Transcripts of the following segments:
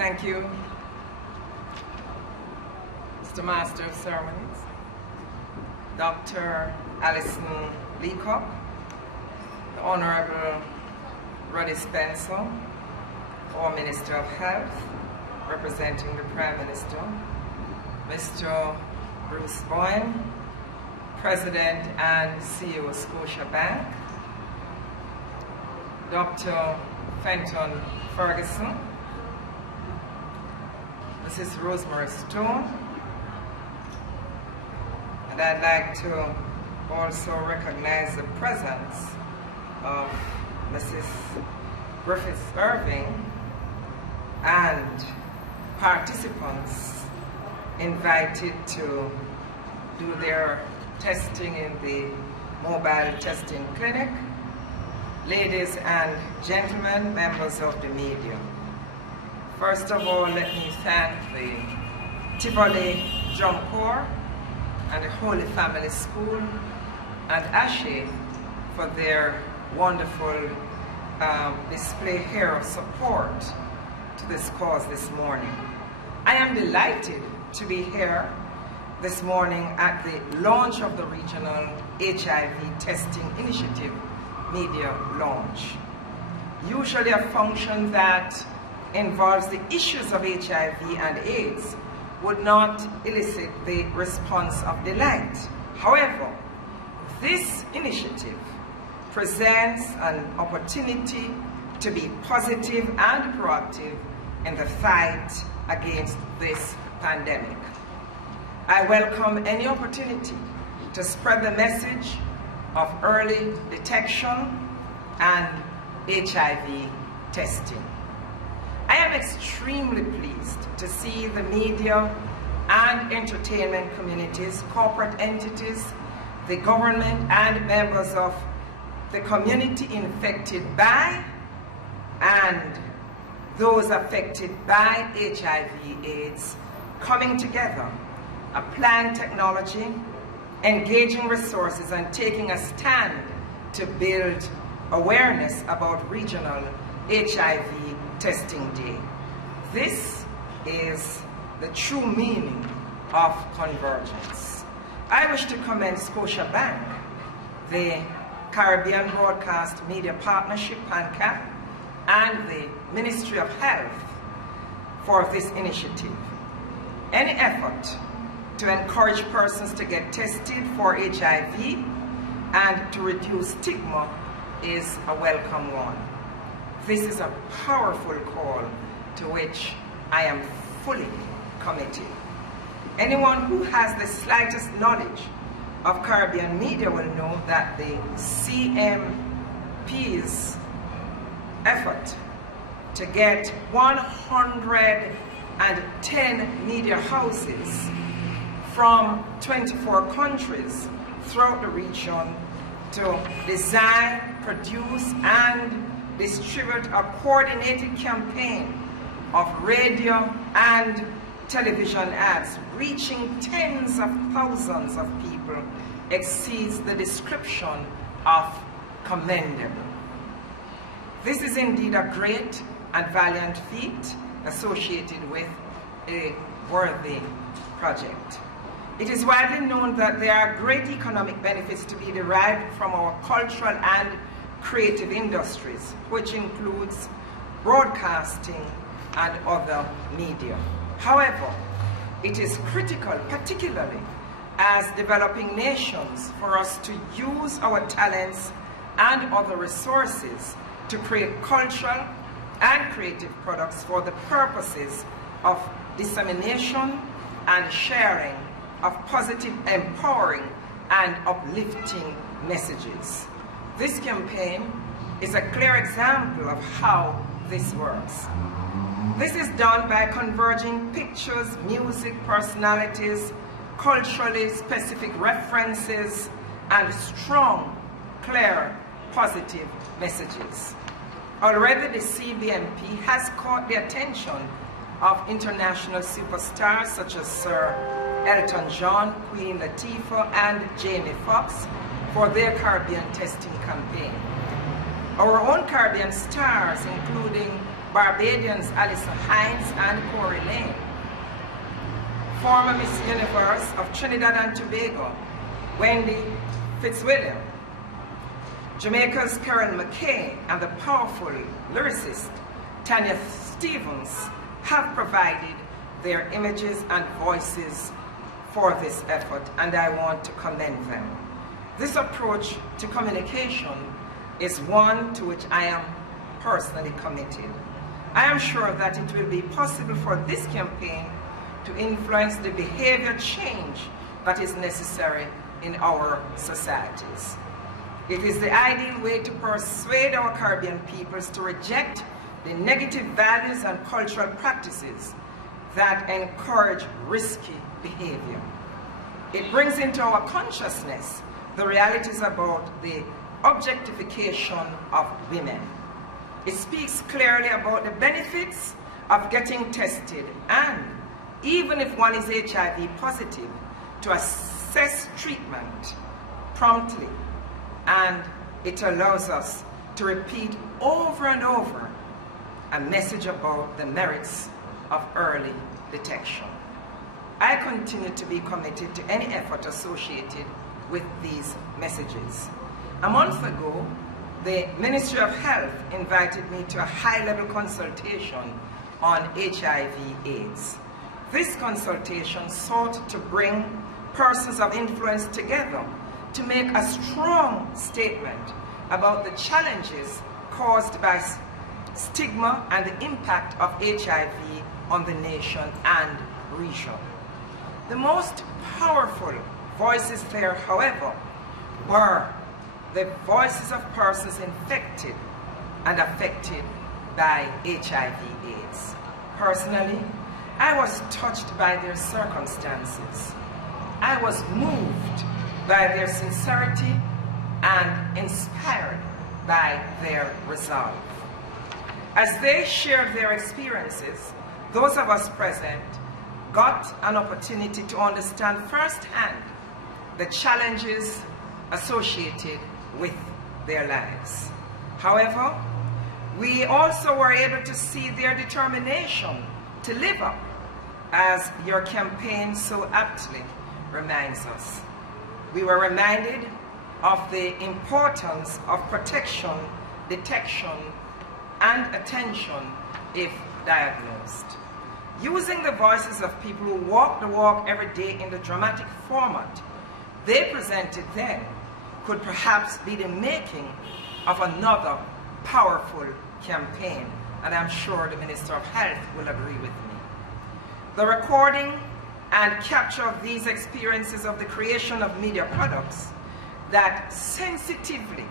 Thank you, Mr. Master of Ceremonies, Dr. Alison Leacock, the Honorable Ruddy Spencer, our Minister of Health, representing the Prime Minister, Mr. Bruce Boyne, President and CEO of Scotia Bank, Dr. Fenton Ferguson, Mrs. Rosemary Stone, and I'd like to also recognize the presence of Mrs. Griffiths Irving and participants invited to do their testing in the mobile testing clinic, ladies and gentlemen, members of the media. First of all, let me thank the Tivoli Drum Corps and the Holy Family School and ASHE for their wonderful display here of support to this cause this morning. I am delighted to be here this morning at the launch of the Regional HIV Testing Initiative media launch. Usually a function that involves the issues of HIV and AIDS would not elicit the response of delight. However, this initiative presents an opportunity to be positive and proactive in the fight against this pandemic. I welcome any opportunity to spread the message of early detection and HIV testing. I am extremely pleased to see the media and entertainment communities, corporate entities, the government, and members of the community infected by and those affected by HIV/AIDS coming together, applying technology, engaging resources, and taking a stand to build awareness about Regional HIV Testing Day. This is the true meaning of convergence. I wish to commend Scotia Bank, the Caribbean Broadcast Media Partnership, PANCAP, and the Ministry of Health for this initiative. Any effort to encourage persons to get tested for HIV and to reduce stigma is a welcome one. This is a powerful call to which I am fully committed. Anyone who has the slightest knowledge of Caribbean media will know that the CMP's effort to get 110 media houses from 24 countries throughout the region to design, produce, and distribute a coordinated campaign of radio and television ads reaching tens of thousands of people exceeds the description of commendable. This is indeed a great and valiant feat associated with a worthy project. It is widely known that there are great economic benefits to be derived from our cultural and creative industries, which includes broadcasting and other media. However, it is critical, particularly as developing nations, for us to use our talents and other resources to create cultural and creative products for the purposes of dissemination and sharing of positive, empowering, and uplifting messages. This campaign is a clear example of how this works. This is done by converging pictures, music, personalities, culturally specific references, and strong, clear, positive messages. Already the CBMP has caught the attention of international superstars such as Sir Elton John, Queen Latifah, and Jamie Foxx for their Caribbean testing campaign. Our own Caribbean stars, including Barbadians Alison Hines and Corey Lane, former Miss Universe of Trinidad and Tobago, Wendy Fitzwilliam, Jamaica's Karen McKay, and the powerful lyricist Tanya Stevens have provided their images and voices for this effort, and I want to commend them. This approach to communication is one to which I am personally committed. I am sure that it will be possible for this campaign to influence the behavior change that is necessary in our societies. It is the ideal way to persuade our Caribbean peoples to reject the negative values and cultural practices that encourage risky behavior. It brings into our consciousness the realities about the objectification of women. It speaks clearly about the benefits of getting tested and, even if one is HIV positive, to assess treatment promptly. And it allows us to repeat over and over a message about the merits of early detection. I continue to be committed to any effort associated with these messages. A month ago, the Ministry of Health invited me to a high-level consultation on HIV/AIDS. This consultation sought to bring persons of influence together to make a strong statement about the challenges caused by stigma and the impact of HIV on the nation and region. The most powerful voices there, however, were the voices of persons infected and affected by HIV/AIDS. Personally, I was touched by their circumstances. I was moved by their sincerity and inspired by their resolve. As they shared their experiences, those of us present got an opportunity to understand firsthand the challenges associated with their lives. However, we also were able to see their determination to live up, as your campaign so aptly reminds us. We were reminded of the importance of protection, detection, and attention if diagnosed. Using the voices of people who walk the walk every day in the dramatic format they presented then could perhaps be the making of another powerful campaign, and I'm sure the Minister of Health will agree with me. The recording and capture of these experiences of the creation of media products that sensitively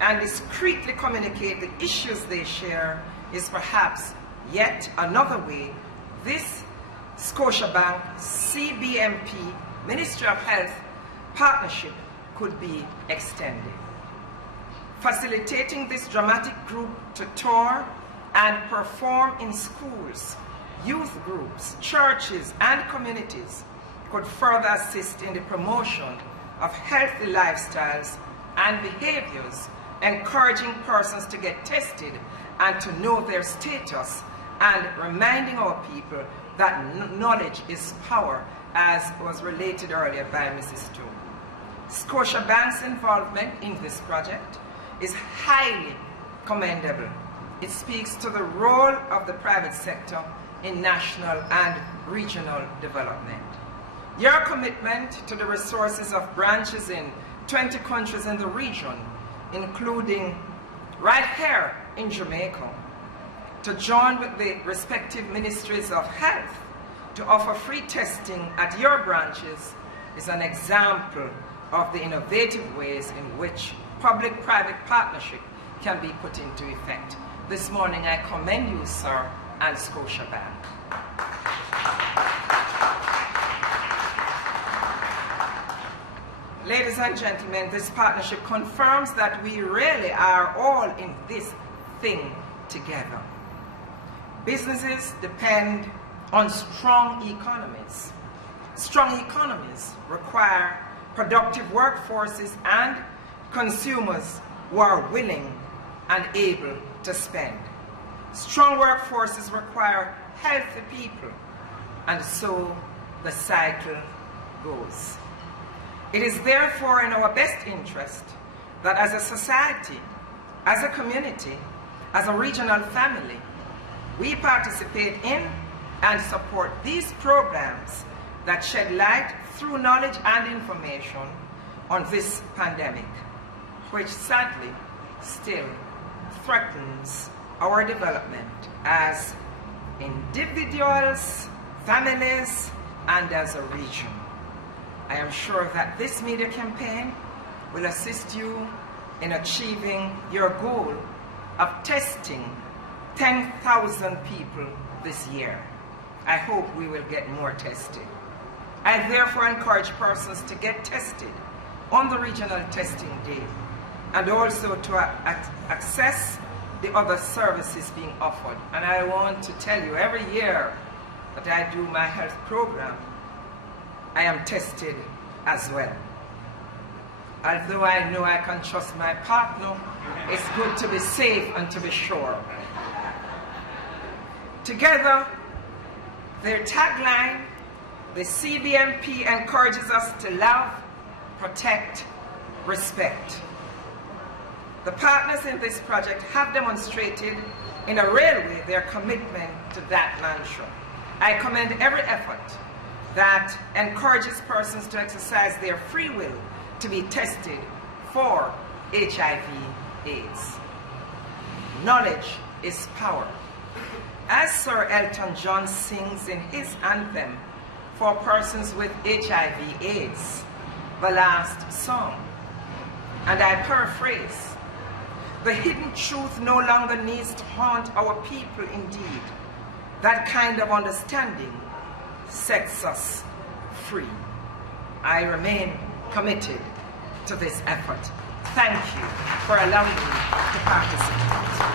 and discreetly communicate the issues they share is perhaps yet another way this Scotiabank CBMP Ministry of Health partnership could be extended. Facilitating this dramatic group to tour and perform in schools, youth groups, churches, and communities could further assist in the promotion of healthy lifestyles and behaviors, encouraging persons to get tested and to know their status, and reminding our people that knowledge is power, as was related earlier by Mrs. Tu. Scotiabank's involvement in this project is highly commendable. It speaks to the role of the private sector in national and regional development. Your commitment to the resources of branches in 20 countries in the region, including right here in Jamaica, to join with the respective ministries of health to offer free testing at your branches is an example of the innovative ways in which public-private partnership can be put into effect. This morning I commend you, sir, and Scotiabank. Ladies and gentlemen, this partnership confirms that we really are all in this thing together. Businesses depend on strong economies. Strong economies require productive workforces and consumers who are willing and able to spend. Strong workforces require healthy people, and so the cycle goes. It is therefore in our best interest that as a society, as a community, as a regional family, we participate in and support these programs that shed light through knowledge and information on this pandemic, which sadly still threatens our development as individuals, families, and as a region. I am sure that this media campaign will assist you in achieving your goal of testing 10,000 people this year. I hope we will get more tested. I therefore encourage persons to get tested on the regional testing day, and also to access the other services being offered. And I want to tell you, every year that I do my health program, I am tested as well. Although I know I can trust my partner, it's good to be safe and to be sure. Together, their tagline, the CBMP, encourages us to love, protect, respect. The partners in this project have demonstrated in a real way their commitment to that mantra. I commend every effort that encourages persons to exercise their free will to be tested for HIV/AIDS. Knowledge is power. As Sir Elton John sings in his anthem for persons with HIV/AIDS, the last song, and I paraphrase, the hidden truth no longer needs to haunt our people indeed. That kind of understanding sets us free. I remain committed to this effort. Thank you for allowing me to participate.